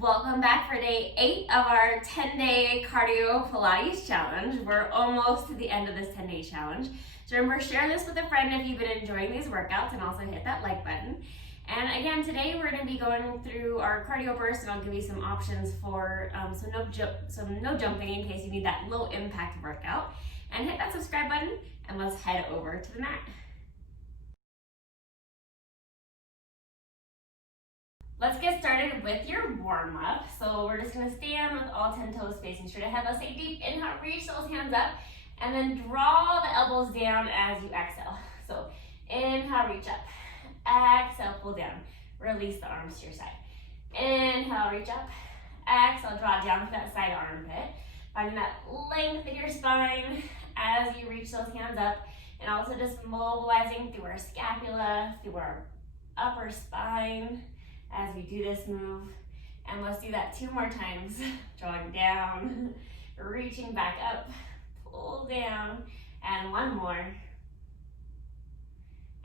Welcome back for day 8 of our 10-day cardio Pilates challenge. We're almost to the end of this 10-day challenge. So remember, share this with a friend if you've been enjoying these workouts, and also hit that like button. And again, today we're going to be going through our cardio burst, and I'll give you some options for some no jumping in case you need that low impact workout. And hit that subscribe button, and let's head over to the mat. Let's get started with your warm-up. So we're just gonna stand with all 10 toes facing straight ahead. Let's take a deep inhale, reach those hands up, and then draw the elbows down as you exhale. So inhale, reach up. Exhale, pull down. Release the arms to your side. Inhale, reach up. Exhale, draw down to that side armpit. Finding that length in your spine as you reach those hands up, and also just mobilizing through our scapula, through our upper spine as we do this move. And let's do that 2 more times. Drawing down, reaching back up, pull down, and 1 more.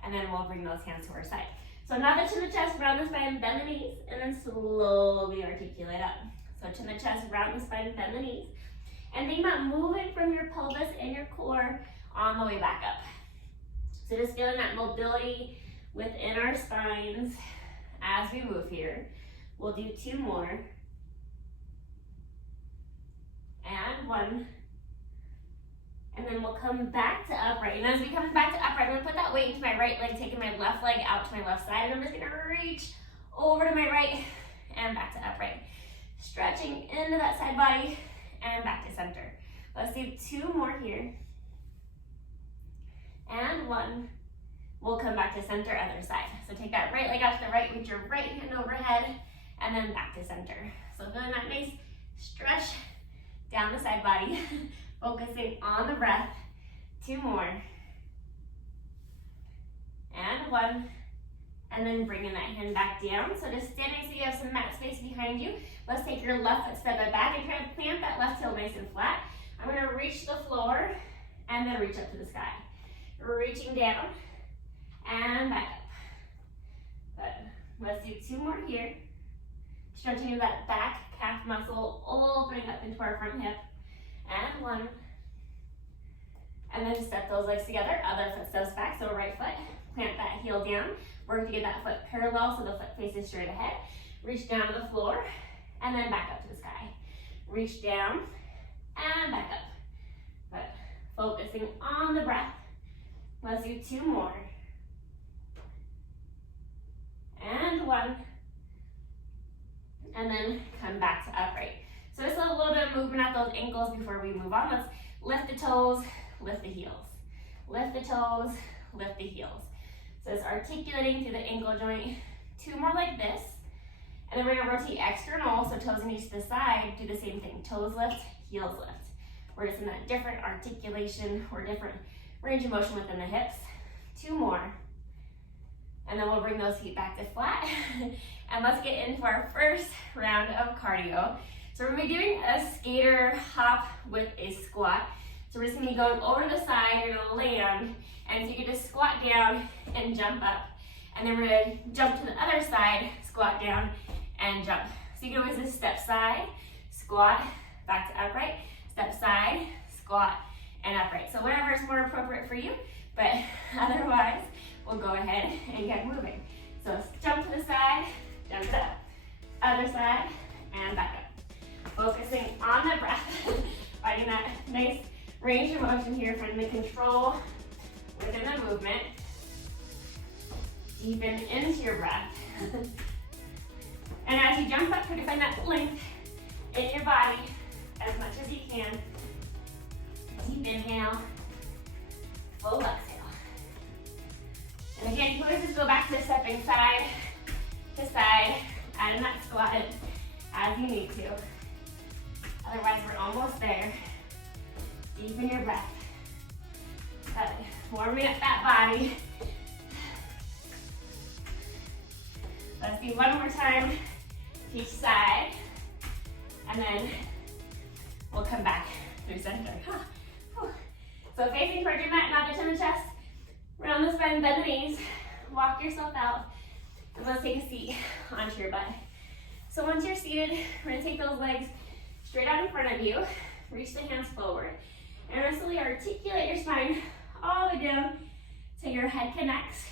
And then we'll bring those hands to our side. So now the chin to chest, round the spine, bend the knees, and then slowly articulate up. So chin to chest, round the spine, bend the knees. And think about moving from your pelvis and your core on the way back up. So just feeling that mobility within our spines as we move here. We'll do 2 more. And 1. And then we'll come back to upright. And as we come back to upright, I'm gonna put that weight into my right leg, taking my left leg out to my left side. And I'm just gonna reach over to my right and back to upright. Stretching into that side body and back to center. Let's do 2 more here. And 1. We'll come back to center, other side. So take that right leg out to the right, reach your right hand overhead, and then back to center. So feeling that nice stretch down the side body, focusing on the breath. 2 more. And 1. And then bringing that hand back down. So just standing so you have some mat space behind you. Let's take your left foot, step it back, and try to plant that left heel nice and flat. I'm gonna reach to the floor, and then reach up to the sky. Reaching down, and back up. Good. Let's do 2 more here. Stretching into that back calf muscle, opening up into our front hip. And 1. And then step those legs together. Other foot steps back, so right foot. Plant that heel down. Work to get that foot parallel so the foot faces straight ahead. Reach down to the floor, and then back up to the sky. Reach down, and back up. Good. Focusing on the breath. Let's do 2 more. And 1. And then come back to upright. So just a little bit of movement at those ankles before we move on. Let's lift the toes, lift the heels. Lift the toes, lift the heels. So it's articulating through the ankle joint. 2 more like this. And then we're gonna rotate external, so toes in each to the side, do the same thing. Toes lift, heels lift. We're just in that different articulation or different range of motion within the hips. 2 more. And then we'll bring those feet back to flat. And let's get into our first round of cardio. So we're gonna be doing a skater hop with a squat. So we're just gonna be going over to the side, you're gonna land, and if you could just squat down and jump up. And then we're gonna jump to the other side, squat down and jump. So you can always just step side, squat, back to upright, step side, squat, and upright. So whatever is more appropriate for you, but otherwise, we'll go ahead and get moving. So jump to the side, jump up, other side, and back up. Focusing on the breath, finding that nice range of motion here, finding the control within the movement. Deepen into your breath. And as you jump up, try to find that length in your body as much as you can. Deep inhale, full exhale. And again, you can always just go back to stepping side to side, adding that squat in as you need to. Otherwise, we're almost there. Deepen your breath. Warming up that body. Let's do 1 more time to each side. And then we'll come back through center. So facing towards your mat, not the chin and chest. Round the spine, bend the knees. Walk yourself out. And let's take a seat onto your butt. So once you're seated, we're gonna take those legs straight out in front of you, reach the hands forward, and we're gonna slowly articulate your spine all the way down till your head connects,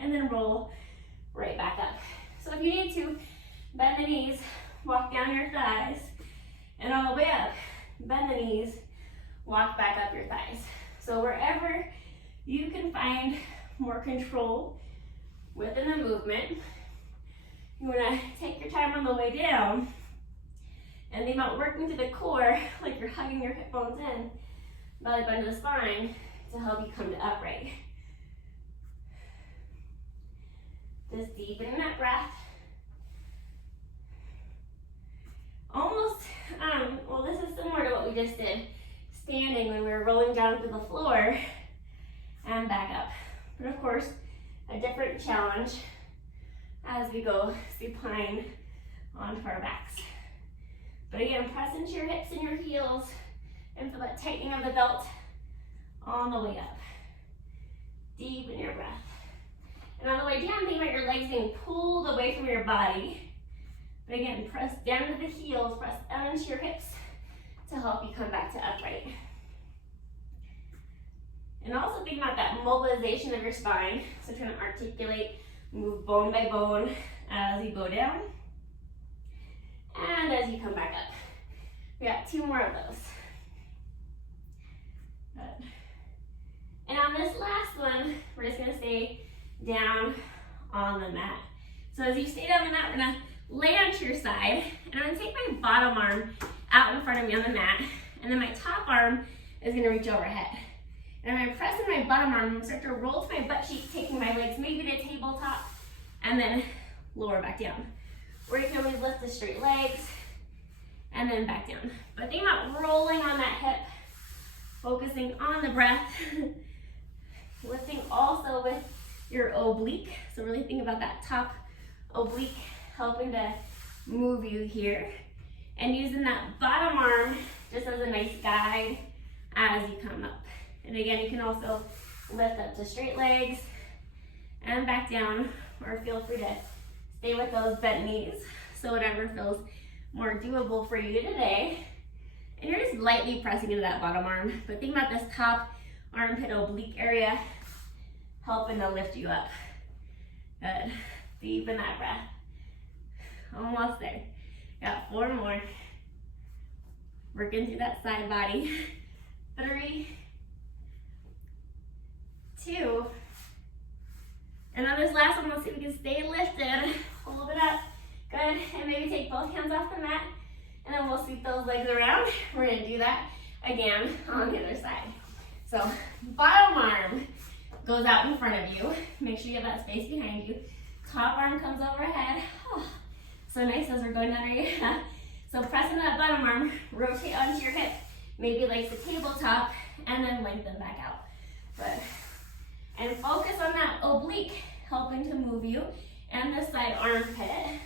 and then roll right back up. So if you need to, bend the knees, walk down your thighs, and all the way up, bend the knees, walk back up your thighs. So wherever you can find more control within the movement, you wanna take your time on the way down and think about working to the core like you're hugging your hip bones in, belly button to the spine to help you come to upright. Just deepen that breath. Almost, well, this is similar to what we just did, standing when we were rolling down to the floor and back up. But of course, a different challenge as we go supine onto our backs. But again, press into your hips and your heels and feel that tightening of the belt on the way up. Deepen your breath. And on the way down, think about your legs being pulled away from your body. But again, press down to the heels, press down into your hips to help you come back to upright. And also think about that mobilization of your spine. So trying to articulate, move bone by bone as you go down and as you come back up. We got 2 more of those. Good. And on this last one, we're just gonna stay down on the mat. So as you stay down on the mat, we're gonna lay onto your side, and I'm gonna take my bottom arm out in front of me on the mat, and then my top arm is gonna reach overhead. And I'm gonna press in my bottom arm and start to roll to my butt cheek, taking my legs maybe to tabletop, and then lower back down. Or you can always lift the straight legs, and then back down. But think about rolling on that hip, focusing on the breath, lifting also with your oblique. So really think about that top oblique helping to move you here. And using that bottom arm just as a nice guide as you come up. And again, you can also lift up to straight legs and back down, or feel free to stay with those bent knees. So whatever feels more doable for you today. And you're just lightly pressing into that bottom arm. But think about this top armpit oblique area helping to lift you up. Good. Deepen that breath. Almost there. Got 4 more. Working through that side body. 3, 2. And on this last one, let's see if we can stay lifted. Hold it up. Good. And maybe take both hands off the mat. And then we'll sweep those legs around. We're going to do that again on the other side. So bottom arm goes out in front of you. Make sure you have that space behind you. Top arm comes overhead. Oh, so nice as we're going down right here. So press into that bottom arm, rotate onto your hip, maybe legs to tabletop, and then lengthen back out. Good. And focus on that oblique, helping to move you, and the side armpit.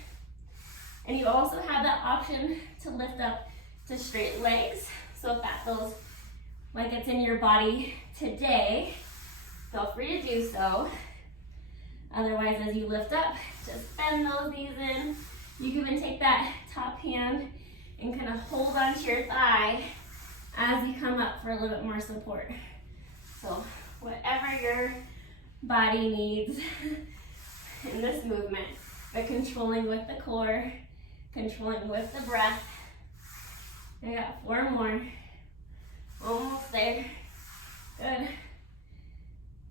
And you also have that option to lift up to straight legs. So if that feels like it's in your body today, feel free to do so. Otherwise, as you lift up, just bend those knees in. You can even take that top hand and kind of hold onto your thigh as you come up for a little bit more support. So whatever your body needs in this movement, but controlling with the core, controlling with the breath. I got 4 more. Almost there. Good.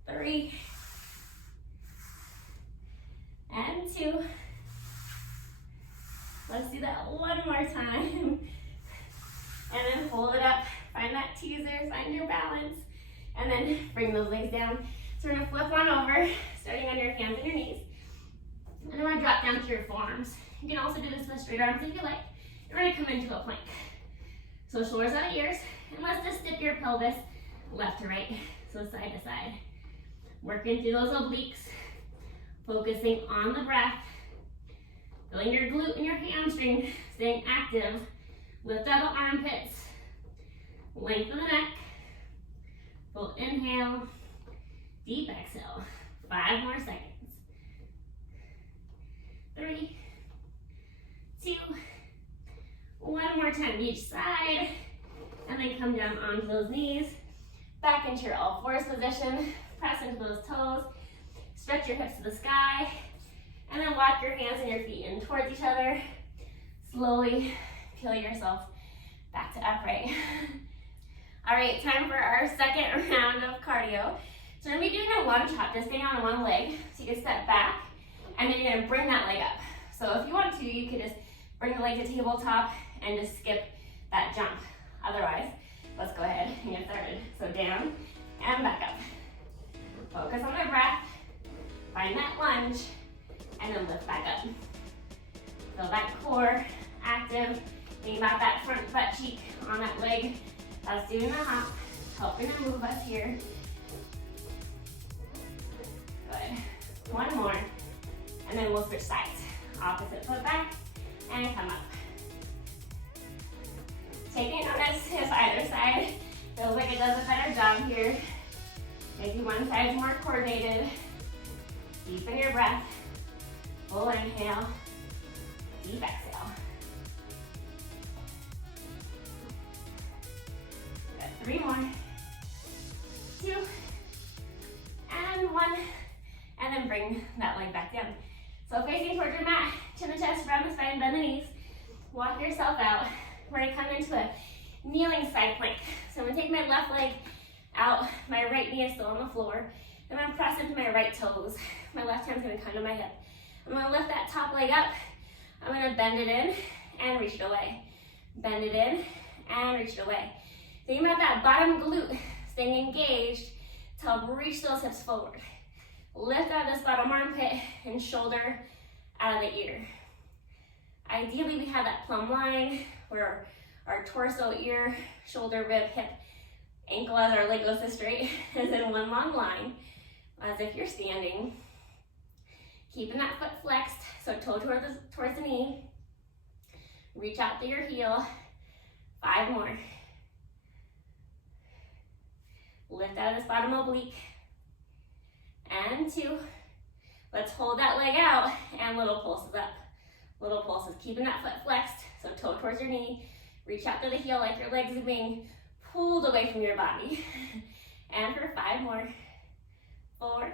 3. And 2. Let's do that one more time. And then hold it up. Find that teaser, find your balance. And then bring those legs down. So we're gonna flip on over, starting on your hands and your knees. And we're gonna drop down to your forearms. You can also do this with straight arms if you like. And we're gonna come into a plank. So shoulders out ears, and let's just dip your pelvis left to right, so side to side. Working through those obliques, focusing on the breath, feeling your glute and your hamstring, staying active. Lift out the armpits, lengthen the neck, full inhale, deep exhale. 5 more seconds. 3, 2, each side, and then come down onto those knees, back into your all fours position, press into those toes, stretch your hips to the sky, and then walk your hands and your feet in towards each other. Slowly peel yourself back to upright. All right, time for our second round of cardio. So we're gonna be doing a lunge hop, just staying on one leg. So you can step back, and then you're gonna bring that leg up. So if you want to, you could just bring the leg to tabletop and just skip that jump. Otherwise, let's go ahead and get started. So down and back up. Focus on the breath, find that lunge, and then lift back up. Feel that core active. Think about that front butt cheek on that leg that's doing the hop, helping to move us here. Good. One more, and then we'll switch sides. Opposite foot back, and come up. Taking notice if either side feels like it does a better job here. Maybe one side's more coordinated. Deepen your breath. Full inhale, deep exhale. Good. 3 more. 2, and 1. And then bring that leg back down. So facing towards your mat, chin the chest, round the spine, bend the knees. Walk yourself out. We're gonna come into a kneeling side plank. So I'm gonna take my left leg out, my right knee is still on the floor. Then I'm gonna press into my right toes. My left hand's gonna come to my hip. I'm gonna lift that top leg up. I'm gonna bend it in and reach it away. Bend it in and reach it away. Think about that bottom glute staying engaged to help reach those hips forward. Lift out of this bottom armpit and shoulder out of the ear. Ideally, we have that plumb line where our torso, ear, shoulder, rib, hip, ankle as our leg goes to straight is in one long line, as if you're standing. Keeping that foot flexed, so toe towards the knee. Reach out through your heel. 5 more. Lift out of this bottom oblique. And 2. Let's hold that leg out and little pulses up. Little pulses, keeping that foot flexed, so toe towards your knee. Reach out to the heel like your legs are being pulled away from your body. And for 5 more. 4,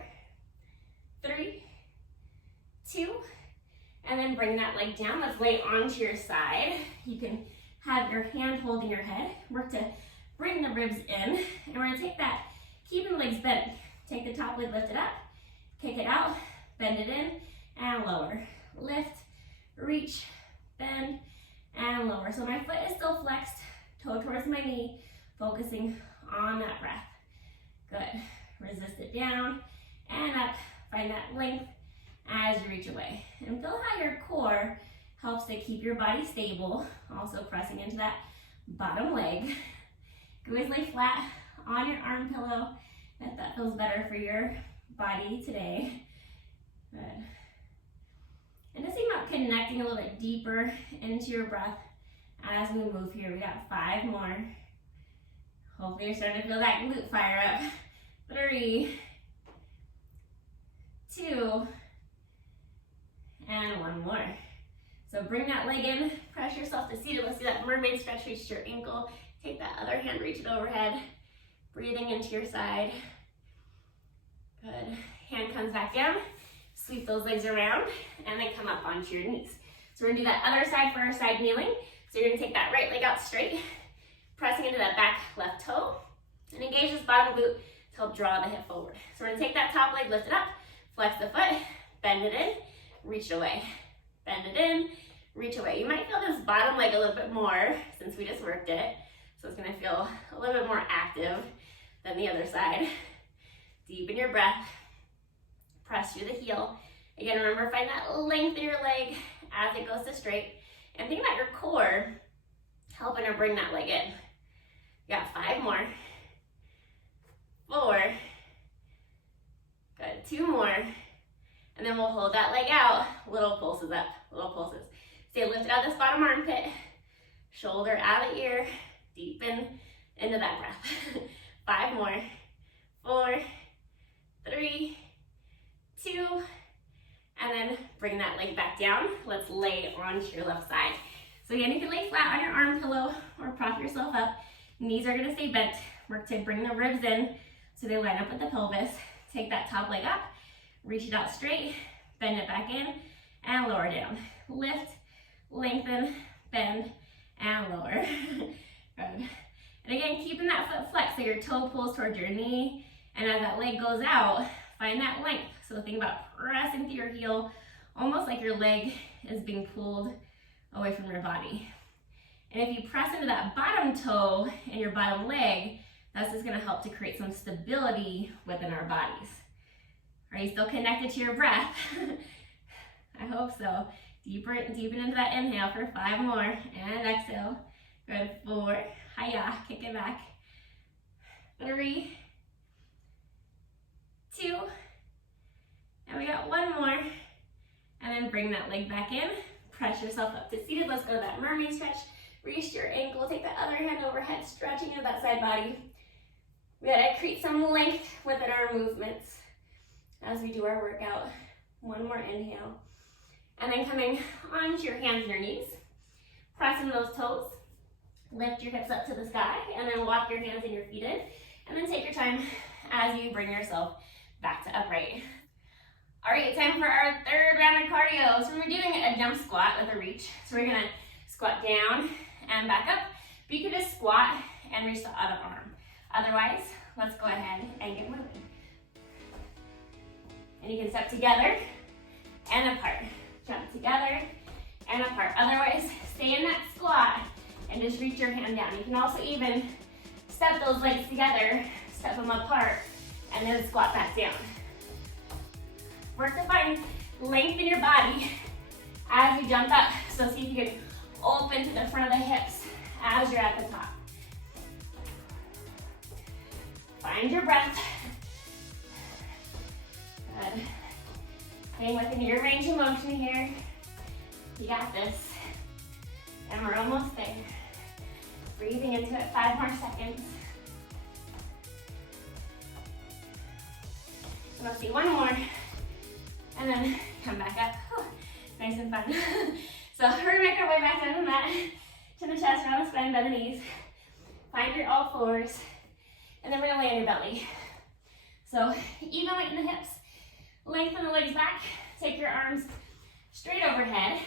3, 2, and then bring that leg down. Let's lay onto your side. You can have your hand holding your head. Work to bring the ribs in, and we're gonna take that, keeping the legs bent. Take the top leg, lift it up, kick it out, bend it in, and lower. Lift, reach, bend, and lower. So my foot is still flexed, toe towards my knee, focusing on that breath. Good. Resist it down and up. Find that length as you reach away. And feel how your core helps to keep your body stable, also pressing into that bottom leg. You always lay flat on your arm pillow if that feels better for your body today. Good. And just think about connecting a little bit deeper into your breath as we move here. We got 5 more. Hopefully you're starting to feel that glute fire up. 3, 2, and 1 more. So bring that leg in, press yourself to seated. Let's do that mermaid stretch, reach your ankle. Take that other hand, reach it overhead. Breathing into your side. Good. Hand comes back down. Sweep those legs around and then come up onto your knees. So we're gonna do that other side for our side kneeling. So you're gonna take that right leg out straight, pressing into that back left toe, and engage this bottom glute to help draw the hip forward. So we're gonna take that top leg, lift it up, flex the foot, bend it in, reach it away. Bend it in, reach away. You might feel this bottom leg a little bit more since we just worked it. So it's gonna feel a little bit more active than the other side. Deepen your breath. Press through the heel. Again, remember, find that length in your leg as it goes to straight. And think about your core helping to bring that leg in. You got 5 more. 4. Good, 2 more. And then we'll hold that leg out. Little pulses up, little pulses. Stay lifted out this bottom armpit. Shoulder out of ear. Deepen into that breath. 5 more. 4, 3, 2, and then bring that leg back down. Let's lay onto your left side. So again, you can lay flat on your arm pillow or prop yourself up. Knees are gonna stay bent. Work to bring the ribs in so they line up with the pelvis. Take that top leg up, reach it out straight, bend it back in, and lower down. Lift, lengthen, bend, and lower. Good. And again, keeping that foot flexed so your toe pulls towards your knee, and as that leg goes out, find that length. So think about pressing through your heel, almost like your leg is being pulled away from your body. And if you press into that bottom toe and your bottom leg, that's just gonna help to create some stability within our bodies. Are you still connected to your breath? I hope so. Deepen into that inhale for 5 more, and exhale. Good, 4, hiya, kick it back. 3, 2, and we got 1 more. And then bring that leg back in, press yourself up to seated. Let's go to that mermaid stretch. Reach your ankle, take that other hand overhead, stretching into that side body. We gotta create some length within our movements as we do our workout. 1 more inhale. And then coming onto your hands and your knees, pressing those toes. Lift your hips up to the sky, and then walk your hands and your feet in. And then take your time as you bring yourself back to upright. All right, time for our 3rd round of cardio. So we're doing a jump squat with a reach. So we're gonna squat down and back up. But you can just squat and reach the other arm. Otherwise, let's go ahead and get moving. And you can step together and apart. Jump together and apart. Otherwise, stay in that squat and just reach your hand down. You can also even step those legs together, step them apart, and then squat back down. Work to find length in your body as you jump up. So see if you can open to the front of the hips as you're at the top. Find your breath. Good. Staying within your range of motion here. You got this. And we're almost there. Breathing into it, 5 more seconds. So let's see, 1 more. And then come back up. Whew, nice and fun. So we're gonna make our way back down the mat, to the chest, around the spine, bend the knees. Find your all fours. And then we're gonna lay on your belly. So even weight in the hips. Lengthen the legs back. Take your arms straight overhead.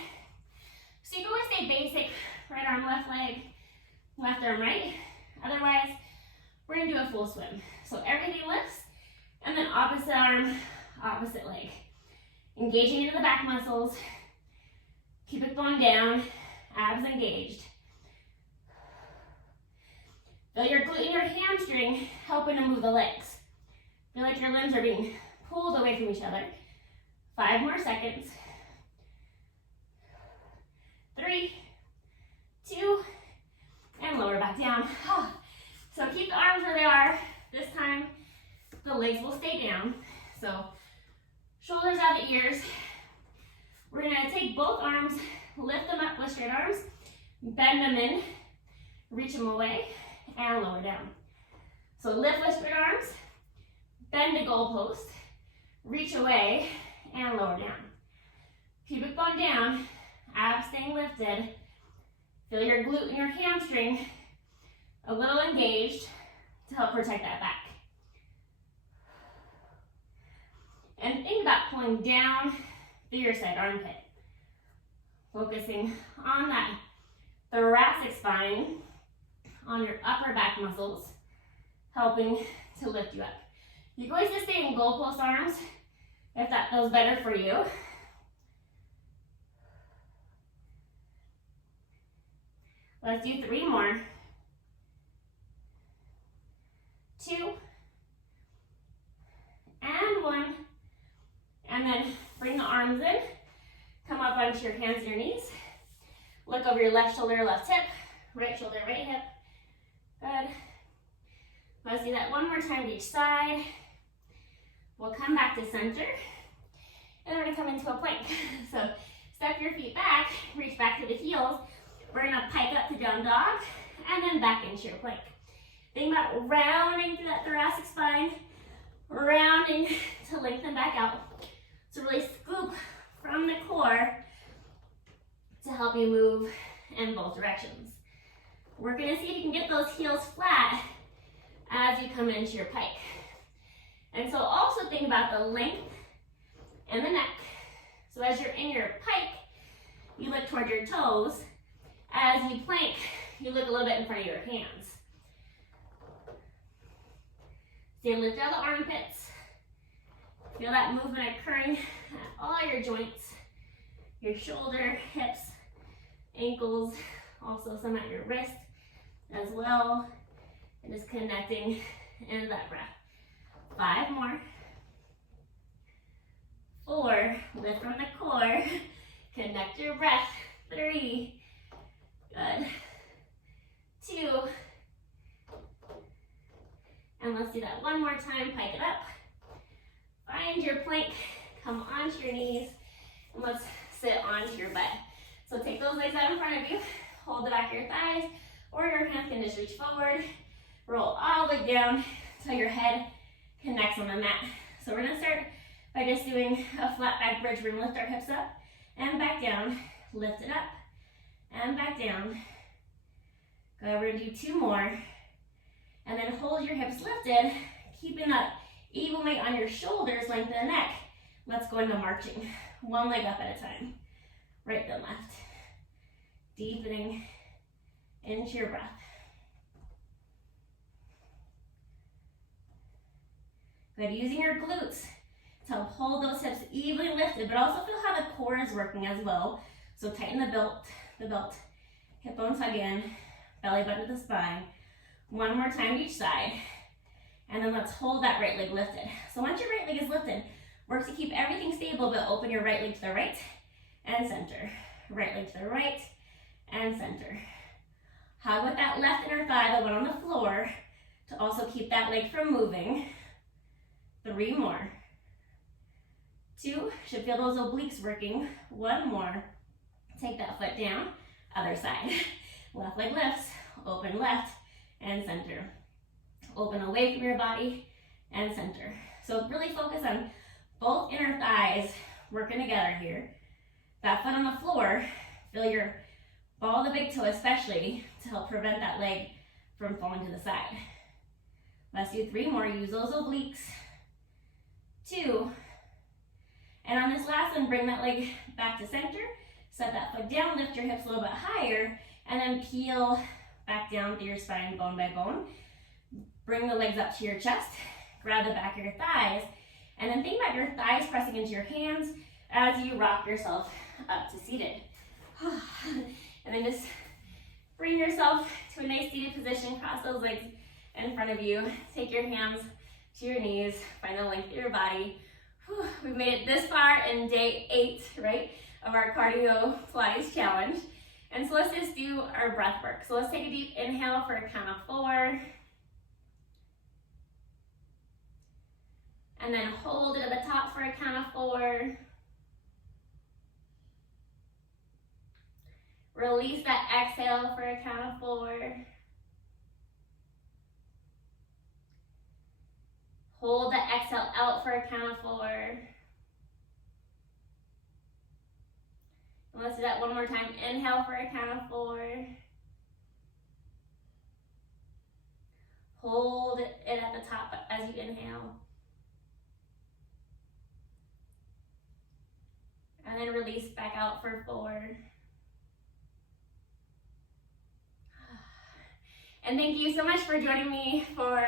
So you can always stay basic. Right arm, left leg, left arm, right. Otherwise, we're gonna do a full swim. So everything lifts, and then opposite arm, opposite leg. Engaging into the back muscles. Pubic bone down, abs engaged. Feel your glute and your hamstring helping to move the legs. Feel like your limbs are being pulled away from each other. 5 more seconds. 3, 2, and lower back down. So keep the arms where they are. This time, the legs will stay down. So shoulders out the ears. We're gonna take both arms, lift them up with straight arms, bend them in, reach them away, and lower down. So lift with straight arms, bend the goalpost, reach away, and lower down. Pubic bone down, abs staying lifted. Feel your glute and your hamstring a little engaged to help protect that back. And think about pulling down through your side armpit. Focusing on that thoracic spine, on your upper back muscles, helping to lift you up. You can always just stay in goalpost arms if that feels better for you. Let's do 3 more. 2, and 1. And then bring the arms in. Come up onto your hands and your knees. Look over your left shoulder, left hip. Right shoulder, right hip. Good. Let's do that 1 more time to each side. We'll come back to center. And we're gonna come into a plank. So step your feet back, reach back to the heels. We're gonna pike up to down dog, and then back into your plank. Think about rounding through that thoracic spine, rounding to lengthen back out. So really scoop from the core to help you move in both directions. We're gonna see if you can get those heels flat as you come into your pike. And so also think about the length and the neck. So as you're in your pike, you look toward your toes. As you plank, you look a little bit in front of your hands. So you lift out the armpits. Feel that movement occurring at all your joints, your shoulder, hips, ankles, also some at your wrist as well. And just connecting into that breath. 5 more. 4, lift from the core. Connect your breath. 3, good. 2, and let's do that one more time. Pike it up. Find your plank. Come onto your knees. And let's sit onto your butt. So take those legs out in front of you. Hold the back of your thighs, or your hands can just reach forward. Roll all the way down until your head connects on the mat. So we're gonna start by just doing a flat back bridge. We're gonna lift our hips up and back down. Lift it up and back down. Good, we're gonna do 2 more. And then hold your hips lifted, keeping that even weight on your shoulders, lengthen the neck. Let's go into marching. 1 leg up at a time. Right then left. Deepening into your breath. Good, using your glutes to help hold those hips evenly lifted, but also feel how the core is working as well. So tighten the belt, hip bones hug in, belly button to the spine. 1 more time each side. And then let's hold that right leg lifted. So once your right leg is lifted, work to keep everything stable, but open your right leg to the right and center. Right leg to the right and center. Hug with that left inner thigh, the one on the floor, to also keep that leg from moving. 3 more. 2, should feel those obliques working. 1 more. Take that foot down, other side. Left leg lifts, open left and center. Open away from your body and center. So really focus on both inner thighs working together here. That foot on the floor, feel your ball of the big toe especially to help prevent that leg from falling to the side. Let's do 3 more. Use those obliques. 2. And on this last one, bring that leg back to center. Set that foot down, lift your hips a little bit higher, and then peel back down through your spine bone by bone. Bring the legs up to your chest. Grab the back of your thighs. And then think about your thighs pressing into your hands as you rock yourself up to seated. And then just bring yourself to a nice seated position. Cross those legs in front of you. Take your hands to your knees. Find the length of your body. We've made it this far in day 8, right, of our cardio Pilates challenge. And so let's just do our breath work. So let's take a deep inhale for a count of 4. And then hold it at the top for a count of 4. Release that exhale for a count of 4. Hold the exhale out for a count of 4. And let's do that one more time. Inhale for a count of 4. Hold it at the top as you inhale. And then release back out for 4. And thank you so much for joining me for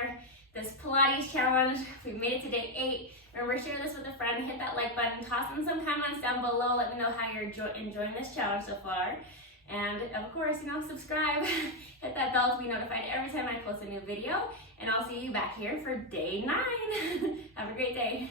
this Pilates challenge. We've made it to day 8. Remember, share this with a friend, hit that like button, toss in some comments down below. Let me know how you're enjoying this challenge so far. And of course, subscribe, hit that bell to be notified every time I post a new video. And I'll see you back here for day 9. Have a great day.